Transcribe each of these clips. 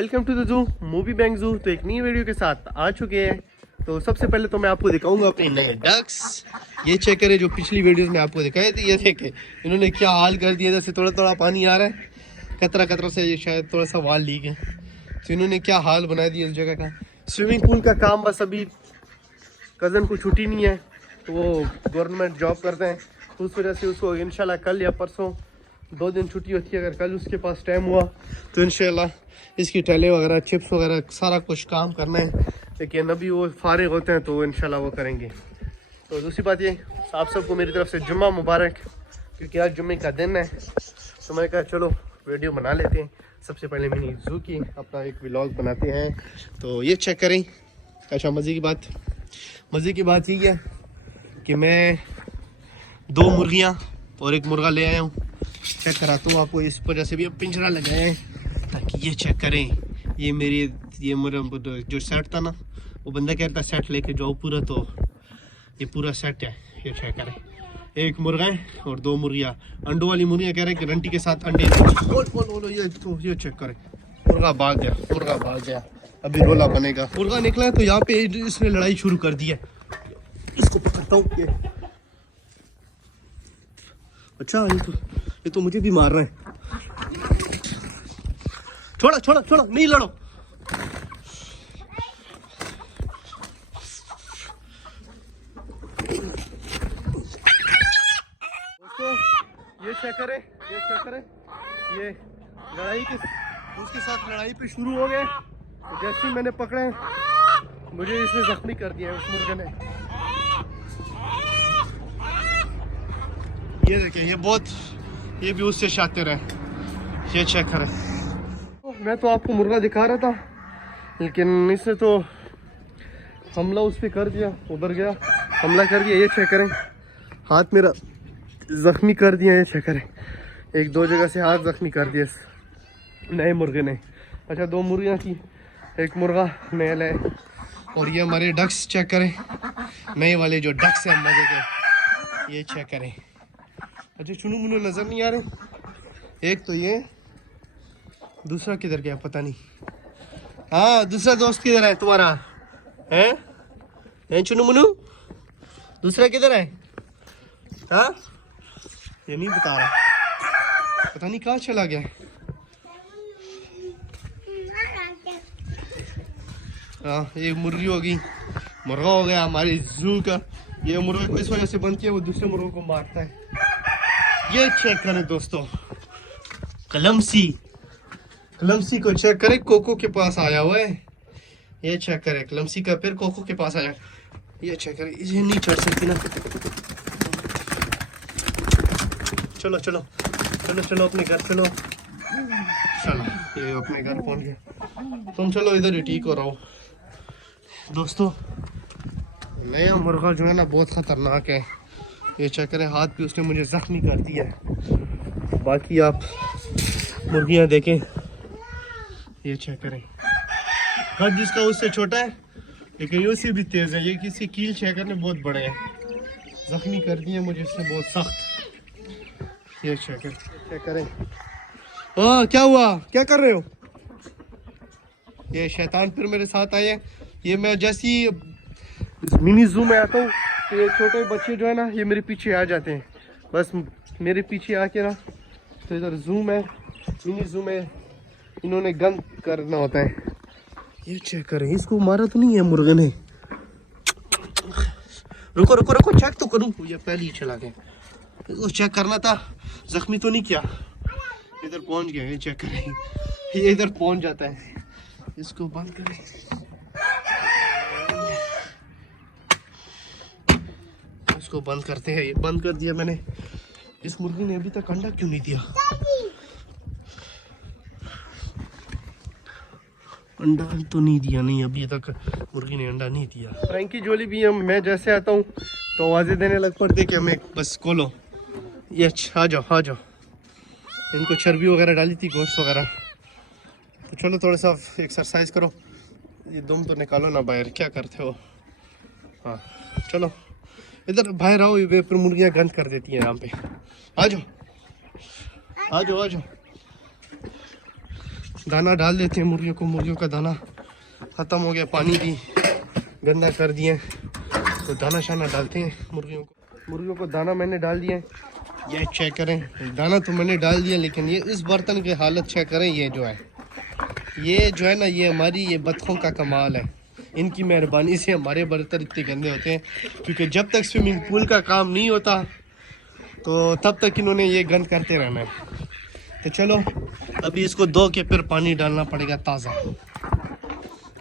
Welcome to the zoo movie bank zoo. तो एक नई वीडियो के साथ आ चुके हैं। तो सबसे पहले तो मैं आपको दिखाऊंगा अपने नए डक्स। ये चेक करें, जो पिछली वीडियोस में आपको दिखाए थे, ये देखे इन्होंने क्या हाल कर दिया। जैसे थोड़ा थोड़ा पानी आ रहा है, कतरा कतरा से, ये शायद थोड़ा सा वाल लीक है, तो इन्होंने क्या हाल बना दिया इस जगह का। स्विमिंग पूल का काम बस अभी कज़न को छुट्टी नहीं है, तो वो गवर्नमेंट जॉब करते हैं, तो उस वजह से उसको इंशाल्लाह कल या परसों 2 दिन छुट्टी होती है। अगर कल उसके पास टाइम हुआ तो इंशाल्लाह इसकी टैले वगैरह, चिप्स वगैरह सारा कुछ काम करना है, लेकिन अभी वो फारिग होते हैं तो इंशाल्लाह वो करेंगे। तो दूसरी बात ये, आप सबको मेरी तरफ से जुम्मा मुबारक, क्योंकि आज जुम्मे का दिन है। तो मैं कहा चलो वीडियो बना लेते हैं। सबसे पहले मैंने जू की अपना एक व्लॉग बनाते हैं। तो ये चेक करें। अच्छा, मज़े की बात ये है कि मैं 2 मुर्गियाँ और 1 मुर्गा ले आया हूँ। चेक कराता हूँ आपको। इस वजह से भी अब पिंजरा लगाए हैं ताकि ये चेक करें। ये मेरा जो सेट था ना, वो बंदा कहता सेट लेके जाओ पूरा, तो ये पूरा सेट है। ये चेक करें, 1 मुर्गा है और 2 मुर्गियाँ। अंडों वाली मुर्गियाँ कह रहे हैं गारंटी के साथ अंडे। ये चेक करें, मुर्गा भाग गया। अभी रोला बनेगा। मुर्गा निकला है तो यहाँ पे इसने लड़ाई शुरू कर दी है। इसको पकड़ता हूँ। अच्छा, ये तो मुझे भी मार रहा है। छोड़ो, नहीं लड़ो। दोस्तों ये चेक करें, ये लड़ाई उसके साथ लड़ाई पे शुरू हो गए। जैसे ही मैंने पकड़े, मुझे इसने जख्मी कर दिया है उस मुर्गे ने। ये देखिए, ये भी उससे शातिर है। ये चेक करें। मैं तो आपको मुर्गा दिखा रहा था, लेकिन इसने तो हमला उस पर कर दिया, उधर गया हमला कर दिया। ये चेक करें, हाथ मेरा जख्मी कर दिया। ये चेक करें, 1-2 जगह से हाथ जख्मी कर दिया नए मुर्गे ने। अच्छा, 2 मुर्गियाँ थी, 1 मुर्गा मेल है। और ये हमारे डक्स चेक करें, नए वाले जो डक्स हैं मजे के। ये चेक करें। अच्छा, चुनू मुनू नजर नहीं आ रहे। एक तो ये, दूसरा किधर गया पता नहीं। हाँ, दूसरा दोस्त किधर है तुम्हारा? हैं चुनू मुनू, दूसरा किधर है? हाँ, ये नहीं बता रहा, पता नहीं कहाँ चला गया। हाँ, एक मुर्गी होगी, मुर्गा हो गया हमारे जू का। ये मुर्गा को इस वजह से बनती है, वो दूसरे मुर्गों को मारता है। ये चेक करें दोस्तों, कलमसी को चेक करें, कोको के पास आया हुआ है। ये चेक करें, कलमसी का फिर कोको के पास आया। ये चेक करें, इसे नहीं चढ़ सकती ना। चलो अपने घर चलो। ये अपने घर पहुंच गए। तुम चलो इधर ही ठीक हो रहा हो। दोस्तों, नया मुर्गा जो है ना, बहुत खतरनाक है। ये चेक करें, हाथ भी उसने मुझे जख्मी कर दिया है। बाकी आप मुर्गियां देखें, ये चेक करें। कद जिसका उससे छोटा है, लेकिन ये उससे भी तेज है। ये किसी कील चेक करने बहुत बड़े हैं, जख्मी कर दिए मुझे इससे बहुत सख्त। ये चेक करें। हाँ, क्या हुआ, क्या कर रहे हो? ये शैतान फिर मेरे साथ आए हैं। ये मैं जैसी मिनी जू में आता हूँ तो ये छोटे बच्चे जो है ना, ये मेरे पीछे आ जाते हैं। बस मेरे पीछे आके ना, तो इधर जूम है, मिनी जूम है, इन्होंने गंद करना होता है। ये चेक करें, इसको मारा तो नहीं है मुर्गे ने। रुको, चेक तो करूँ। ये पहले ही चला गया, इसको चेक करना था, जख्मी तो नहीं किया। इधर पहुंच गया। ये चेक करें, ये इधर पहुंच जाता है। इसको बंद करें। इसको बंद करते हैं। ये बंद कर दिया मैंने। इस मुर्गी ने अभी तक अंडा क्यों नहीं दिया? अंडा तो नहीं दिया, नहीं अभी तक मुर्गी ने अंडा नहीं दिया। फ्रैंकी जोली भी हम, मैं जैसे आता हूँ तो आवाज़ें देने लग पड़ते कि हमें बस खोलो, ये आ जाओ। इनको चर्बी वगैरह डाली थी, गोश्त वगैरह। तो चलो थोड़ा सा एक्सरसाइज करो। ये दम तो निकालो ना बाहर, क्या करते हो? हाँ, चलो इधर बाहर आओ, ये फिर मुर्गियाँ गंद कर देती हैं यहाँ पे। आ जाओ। दाना डाल देते हैं मुर्गियों को। मुर्गियों का दाना ख़त्म हो गया, पानी भी गंदा कर दिए, तो दाना शाना डालते हैं मुर्गियों को। मुर्गियों को दाना मैंने डाल दिया है, ये चेक करें। दाना तो मैंने डाल दिया, लेकिन ये इस बर्तन की हालत चेक करें। ये जो है ना, ये हमारी ये बत्तखों का कमाल है। इनकी मेहरबानी से हमारे बर्तन इतने गंदे होते हैं, क्योंकि जब तक स्विमिंग पूल का काम नहीं होता तो तब तक इन्होंने ये गंद करते रहना है। तो चलो अभी इसको धो के फिर पानी डालना पड़ेगा ताज़ा।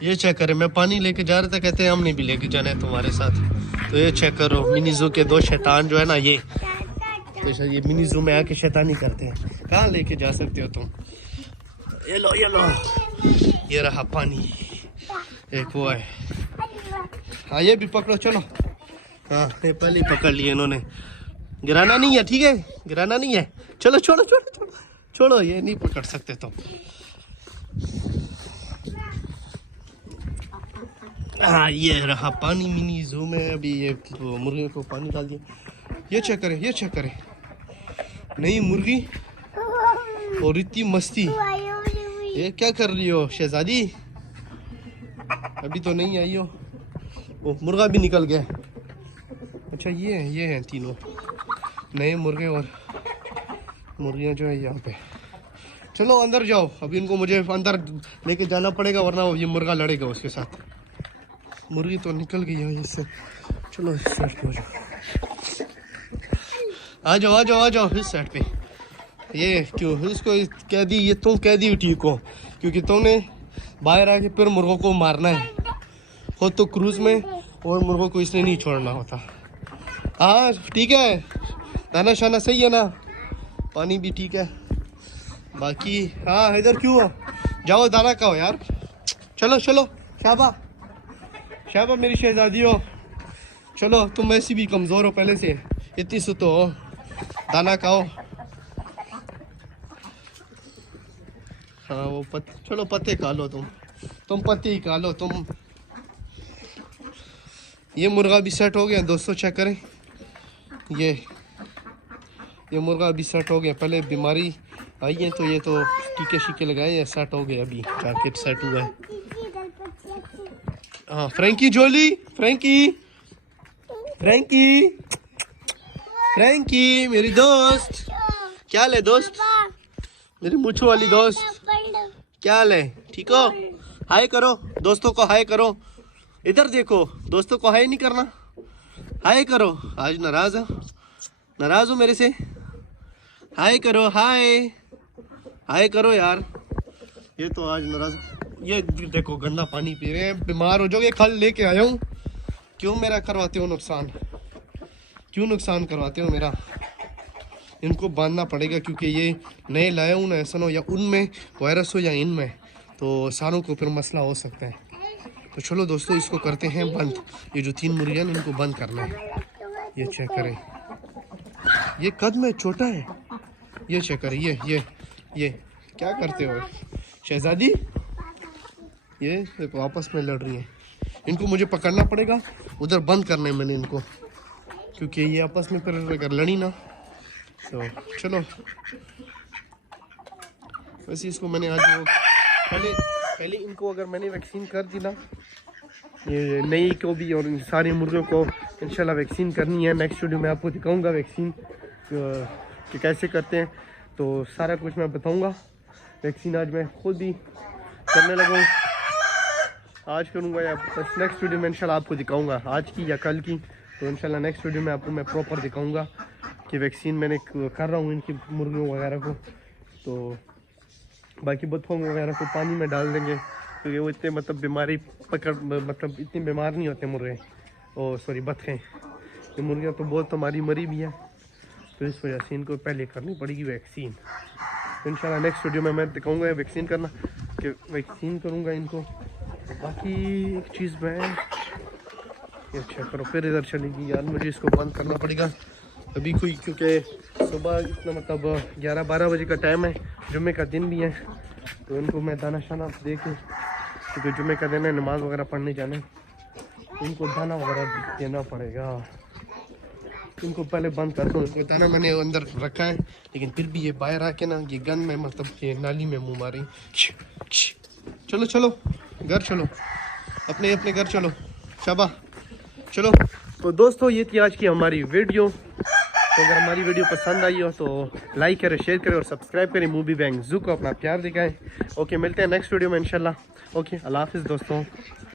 ये चेक करें, मैं पानी लेके जा रहा था, कहते हैं हमने भी लेके जाना है तुम्हारे साथ। तो ये चेक करो, मिनी जू के दो शैतान जो है ना, ये मिनी जू में आके शैतानी करते हैं। कहाँ लेके जा सकते हो तुम? ये लो ये रहा पानी, एक वो है। हाँ ये भी पकड़ो, चलो। हाँ ये पहले ही पकड़ लिए इन्होंने। गिराना नहीं है, ठीक है, गिराना नहीं है। चलो छोड़ो छोड़ो छोड़ो छोड़ो, ये नहीं पकड़ सकते तुम। हाँ ये रहा पानी मिनी जू में। अभी ये मुर्गियों को पानी डाल दिया। ये चेक करें, ये चेक करें, नई मुर्गी और इतनी मस्ती। ये क्या कर रही हो शहजादी? अभी तो नहीं आई हो। ओ मुर्गा भी निकल गया। अच्छा ये हैं तीनों नए मुर्गे और मुर्गियाँ जो है यहाँ पे। चलो अंदर जाओ, अभी इनको मुझे अंदर लेके जाना पड़ेगा, वरना ये मुर्गा लड़ेगा उसके साथ। मुर्गी तो निकल गई है इससे। चलो इस साइड पे आ जाओ आ जाओ आ जाओ इस साइड पे। ये क्यों इसको कह दी? ये तुम कह दी ठीक हो, क्योंकि तुमने बाहर आके फिर मुर्गों को मारना है। खुद तो क्रूज में, और मुर्गों को इसने नहीं छोड़ना होता। हाँ ठीक है, दाना शाना सही है ना, पानी भी ठीक है बाकी। हाँ इधर क्यों हो? जाओ दाना खाओ यार। चलो चलो शाबा शाबा मेरी शहजादी हो। चलो तुम ऐसी भी कमज़ोर हो पहले से, इतनी सुतो हो, दाना खाओ। हाँ वो चलो पत्ते खा लो तुम पत्ते ही खा लो तुम। ये मुर्गा भी सेट हो गया दोस्तों, चेक करें। ये मुर्गा अभी सेट हो गया। पहले बीमारी आई है तो ये तो टीके शीके लगाए हैं, सेट हो गया, अभी जाकेट सेट हुआ है। हाँ फ्रैंकी जोली, फ्रैंकी मेरी दोस्त, क्या हाल है दोस्त? मेरी मुछू वाली दोस्त, क्या हाल है? ठीक हो? हाय करो दोस्तों को, हाय करो। इधर देखो, दोस्तों को हाय नहीं करना, हाय करो। आज नाराज हो मेरे से? हाय करो, हाय करो यार। ये तो आज नाराज। ये देखो गंदा पानी पी रहे हैं, बीमार हो जाओगे। कल लेके आया हूँ, क्यों मेरा करवाते हो नुकसान? क्यों नुकसान करवाते हो मेरा? इनको बांधना पड़ेगा, क्योंकि ये नए लाए हूँ ना, ऐसा हो या उनमें वायरस हो या इनमें, तो सारों को फिर मसला हो सकता है। तो चलो दोस्तों इसको करते हैं बंद। ये जो 3 मुर्गियाँ इनको बंद करना है। ये चेक करें, ये कद में छोटा है। ये चेक करें, ये क्या करते हो शहजादी? ये देखो आपस में लड़ रही हैं। इनको मुझे पकड़ना पड़ेगा, उधर बंद करना है मैंने इनको, क्योंकि ये आपस में फिर अगर लड़ी ना तो। चलो वैसे इसको मैंने आज वो पहले इनको अगर मैंने वैक्सीन कर दी ना, ये नई को भी और सारे मुर्गियों को इंशाल्लाह वैक्सीन करनी है। नेक्स्ट वीडियो में आपको दिखाऊंगा वैक्सीन कि कैसे करते हैं, तो सारा कुछ मैं बताऊंगा। वैक्सीन आज मैं खुद ही करने लगा हूँ, आज करूँगा या बस नेक्स्ट वीडियो में इंशाल्लाह आपको दिखाऊंगा, आज की या कल की। तो इंशाल्लाह नेक्स्ट वीडियो में आपको मैं प्रॉपर दिखाऊंगा कि वैक्सीन मैंने कर रहा हूँ इनकी मुर्गियों वगैरह को। तो बाकी बत्तखों वगैरह को पानी में डाल देंगे, क्योंकि वो इतने मतलब इतने बीमार नहीं होते मुर्गे, ओ सॉरी बत्तखें। ये मुर्गियाँ तो बहुत हमारी मरी भी है, तो इस वजह से इनको पहले करनी पड़ेगी वैक्सीन। तो इंशाल्लाह नेक्स्ट वीडियो में मैं दिखाऊंगा वैक्सीन करना, कि वैक्सीन करूँगा इनको। बाकी एक चीज़ मैं ये अच्छा करो, फिर इधर चलेगी यार, मुझे इसको बंद करना पड़ेगा अभी कोई, क्योंकि सुबह इतना मतलब 11-12 बजे का टाइम है, जुम्मे का दिन भी है। तो इनको मैं दाना शाना दे के, क्योंकि जुम्मे का दिन है, नमाज़ वगैरह पढ़ने जाना है, इनको दाना वगैरह देना पड़ेगा। इनको पहले बंद कर दो। इनको दाना मैंने अंदर रखा है, लेकिन फिर भी ये बाहर आके ना ये गन में मतलब ये नाली में मुंह मारी। चलो चलो घर चलो, अपने अपने घर चलो, शाबा चलो। तो दोस्तों ये थी आज की हमारी वीडियो। तो अगर हमारी वीडियो पसंद आई हो तो लाइक करें, शेयर करें और सब्सक्राइब करें। मूवी बैंक ज़ू को अपना प्यार दिखाएं। ओके, मिलते हैं नेक्स्ट वीडियो में इंशाल्लाह। ओके, अल्लाह हाफिज़ दोस्तों।